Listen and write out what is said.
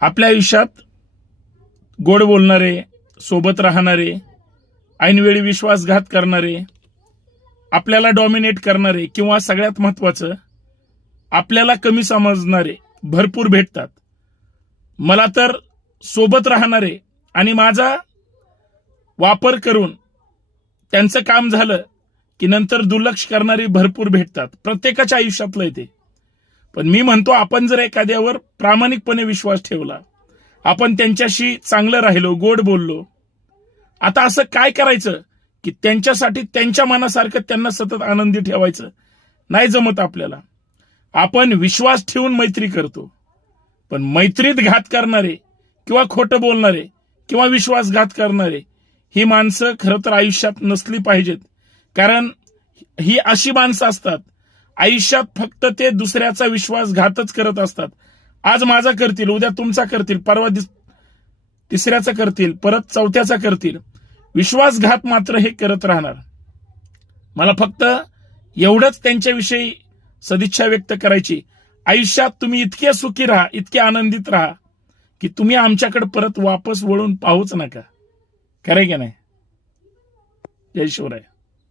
आपल्या आयुष्यात गोड बोलणारे, सोबत राहणारे, ऐनवेळी विश्वासघात करणारे, आपल्याला डॉमिनेट करणारे किंवा सगळ्यात महत्वाचं आपल्याला कमी समजणारे भरपूर भेटतात. मला तर सोबत राहणारे आणि माझा वापर करून त्यांचं काम झालं की नंतर दुर्लक्ष करणारी भरपूर भेटतात. प्रत्येकाच्या आयुष्यातलं आहे ते. पण मी म्हणतो आपण जर एखाद्यावर प्रामाणिकपणे विश्वास ठेवला, आपण त्यांच्याशी चांगलं राहिलो, गोड बोललो, आता असं काय करायचं की त्यांच्यासाठी त्यांच्या मनासारखं त्यांना सतत आनंदी ठेवायचं नाही जमत आपल्याला. आपण विश्वास ठेवून मैत्री करतो, पण मैत्रीत घात करणारे किंवा खोटं बोलणारे किंवा विश्वासघात करणारे ही माणसं खरं तर आयुष्यात नसली पाहिजेत. कारण ही अशी माणसं असतात आयुष्यात फक्त ते दुसऱ्याचा विश्वासघातच करत असतात. आज माझा करतील, उद्या तुमचा करतील, परवा तिसऱ्याचा करतील, परत चौथ्याचा करतील. विश्वासघात मात्र हे करत राहणार. मला फक्त एवढंच त्यांच्याविषयी सदिच्छा व्यक्त करायची, आयुष्यात तुम्ही इतके सुखी राहा, इतके आनंदित राहा की तुम्ही आमच्याकडे परत वापस वळून पाहूच नका. खरंय की नाही? जय शिवराय.